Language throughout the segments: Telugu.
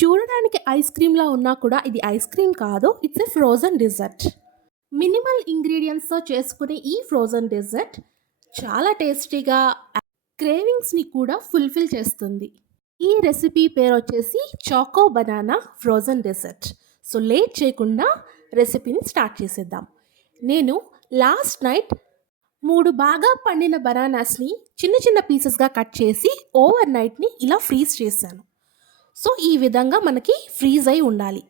చూడడానికి ఐస్ క్రీమ్‌లా ఉన్నా కూడా ఇది ఐస్ క్రీమ్ కాదు. It's a frozen dessert. Minimal ఇంగ్రీడియెంట్స్‌తో చేసుకునే ఈ ఫ్రోజన్ డెజర్ట్ చాలా టేస్టీగా క్రేవింగ్స్‌ని కూడా ఫుల్‌ఫిల్ చేస్తుంది. ఈ రెసిపీ పేరొచ్చేసి choco banana frozen dessert. So late చేయకుండా రెసిపీని స్టార్ట్ చేసేద్దాం. నేను లాస్ట్ నైట్ 3 బాగా పండిన బనానాస్‌ని చిన్న చిన్న పీసెస్‌గా కట్ చేసి ఓవర్ నైట్‌ని ఇలా ఫ్రీజ్ చేశాను. సో ఈ విధంగా మనకి ఫ్రీజ్ అయి ఉండాలి.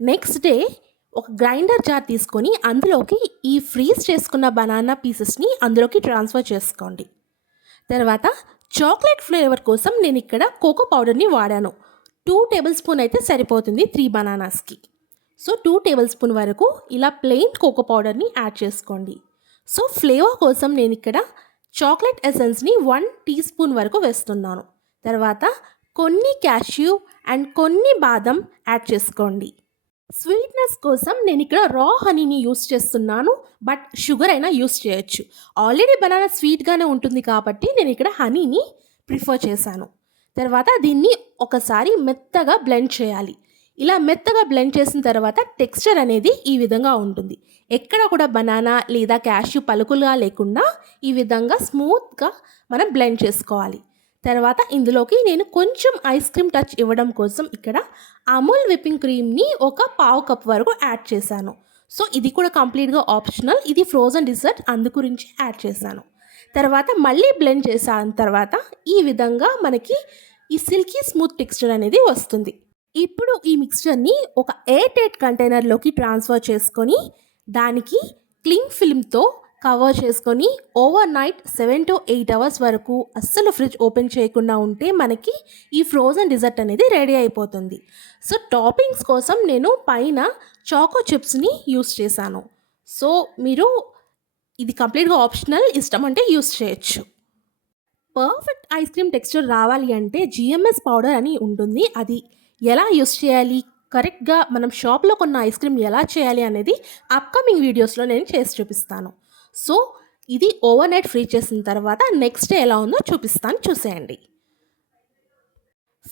నెక్స్ట్ డే ఒక గ్రైండర్ జార్ తీసుకొని అందులోకి ఈ ఫ్రీజ్ చేసుకున్న బనానా పీసెస్ని అందులోకి ట్రాన్స్ఫర్ చేసుకోండి. తర్వాత చాక్లెట్ ఫ్లేవర్ కోసం నేను ఇక్కడ కోకో పౌడర్ని వాడాను. 2 టేబుల్ స్పూన్ అయితే సరిపోతుంది 3 బనానాస్కి. సో 2 టేబుల్ స్పూన్ వరకు ఇలా ప్లెయిన్ కోకో పౌడర్ని యాడ్ చేసుకోండి. సో ఫ్లేవర్ కోసం నేను ఇక్కడ చాక్లెట్ ఎసెన్స్ని 1 టీ స్పూన్ వరకు వేస్తున్నాను. తర్వాత కొన్ని క్యాష్యూ అండ్ కొన్ని బాదం యాడ్ చేసుకోండి. స్వీట్నెస్ కోసం నేను ఇక్కడ రా హనీని యూస్ చేస్తున్నాను. బట్ షుగర్ అయినా యూస్ చేయొచ్చు. ఆల్రెడీ బనానా స్వీట్గానే ఉంటుంది కాబట్టి నేను ఇక్కడ హనీని ప్రిఫర్ చేశాను. తర్వాత దీన్ని ఒకసారి మెత్తగా బ్లెండ్ చేయాలి. ఇలా మెత్తగా బ్లెండ్ చేసిన తర్వాత టెక్స్చర్ అనేది ఈ విధంగా ఉంటుంది. ఎక్కడ కూడా బనానా లేదా క్యాష్యూ పలుకులుగా లేకుండా ఈ విధంగా స్మూత్గా మనం బ్లెండ్ చేసుకోవాలి. తర్వాత ఇందులోకి నేను కొంచెం ఐస్ క్రీమ్ టచ్ ఇవ్వడం కోసం ఇక్కడ అమూల్ విప్పింగ్ క్రీమ్ని ఒక పావు కప్ వరకు యాడ్ చేశాను. సో ఇది కూడా కంప్లీట్గా ఆప్షనల్. ఇది ఫ్రోజన్ డిజర్ట్ అందు గురించి యాడ్ చేశాను. తర్వాత మళ్ళీ బ్లెండ్ చేసిన తర్వాత ఈ విధంగా మనకి ఈ సిల్కీ స్మూత్ టెక్స్చర్ అనేది వస్తుంది. ఇప్పుడు ఈ మిక్స్చర్ని ఒక ఎయిర్ టైట్ కంటైనర్లోకి ట్రాన్స్ఫర్ చేసుకొని దానికి క్లింగ్ ఫిల్మ్తో కవర్ చేసుకొని ఓవర్ నైట్ 7 to 8 అవర్స్ వరకు అస్సలు ఫ్రిడ్జ్ ఓపెన్ చేయకుండా ఉంటే మనకి ఈ ఫ్రోజన్ డిజర్ట్ అనేది రెడీ అయిపోతుంది. సో టాపింగ్స్ కోసం నేను పైన చాకో చిప్స్ని యూస్ చేశాను. సో మీరు ఇది కంప్లీట్గా ఆప్షనల్, ఇష్టం అంటే యూస్ చేయొచ్చు. పర్ఫెక్ట్ ఐస్ క్రీమ్ టెక్స్చర్ రావాలి అంటే జిఎంఎస్ పౌడర్ అని ఉంటుంది. అది ఎలా యూస్ చేయాలి, కరెక్ట్గా మనం షాప్లో కొన్న ఐస్ క్రీమ్ ఎలా చేయాలి అనేది అప్కమింగ్ వీడియోస్లో నేను చేసి చూపిస్తాను. సో ఇది ఓవర్ నైట్ ఫ్రీజ్ చేసిన తర్వాత నెక్స్ట్ డే ఎలా ఉందో చూపిస్తాను, చూసేయండి.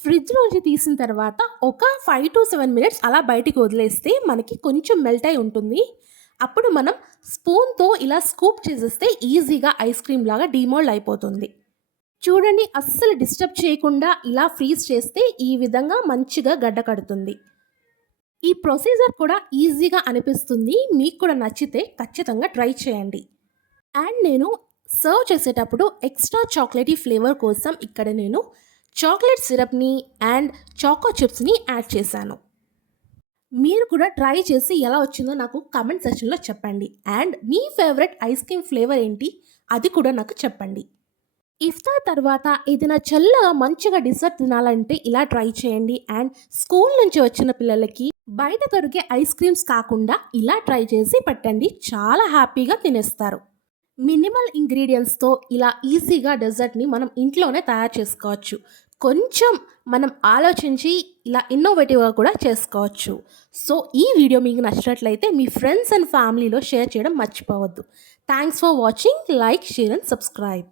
ఫ్రిడ్జ్ నుంచి తీసిన తర్వాత ఒక 5 to 7 మినిట్స్ అలా బయటికి వదిలేస్తే మనకి కొంచెం మెల్ట్ అయి ఉంటుంది. అప్పుడు మనం స్పూన్తో ఇలా స్కూప్ చేసేస్తే ఈజీగా ఐస్ క్రీమ్ లాగా డీమోల్డ్ అయిపోతుంది. చూడండి, అస్సలు డిస్టర్బ్ చేయకుండా ఇలా ఫ్రీజ్ చేస్తే ఈ విధంగా మంచిగా గడ్డ కడుతుంది. ఈ ప్రొసీజర్ కూడా ఈజీగా అనిపిస్తుంది. మీకు కూడా నచ్చితే ఖచ్చితంగా ట్రై చేయండి. అండ్ నేను సర్వ్ చేసేటప్పుడు ఎక్స్ట్రా చాక్లెటీ ఫ్లేవర్ కోసం ఇక్కడ నేను చాక్లెట్ సిరప్ని అండ్ చాకో చిప్స్ని యాడ్ చేశాను. మీరు కూడా ట్రై చేసి ఎలా వచ్చిందో నాకు కామెంట్ సెక్షన్లో చెప్పండి. And me favourite ice cream flavour ఏంటి అది కూడా నాకు చెప్పండి. ఇఫ్తార్ తర్వాత ఏదైనా చల్లగా మంచిగా డిజర్ట్ తినాలంటే ఇలా ట్రై చేయండి. అండ్ స్కూల్ నుంచి వచ్చిన పిల్లలకి బయట దొరికే ఐస్ క్రీమ్స్ కాకుండా ఇలా ట్రై చేసి పెట్టండి, చాలా హ్యాపీగా తినేస్తారు. మినిమల్ ఇంగ్రీడియంట్స్తో ఇలా ఈజీగా డెజర్ట్ని మనం ఇంట్లోనే తయారు చేసుకోవచ్చు. కొంచెం మనం ఆలోచించి ఇలా ఇన్నోవేటివ్గా కూడా చేసుకోవచ్చు. సో ఈ వీడియో మీకు నచ్చినట్లయితే మీ ఫ్రెండ్స్ అండ్ ఫ్యామిలీలో షేర్ చేయడం మర్చిపోవద్దు. Thanks for watching. Like, share and subscribe.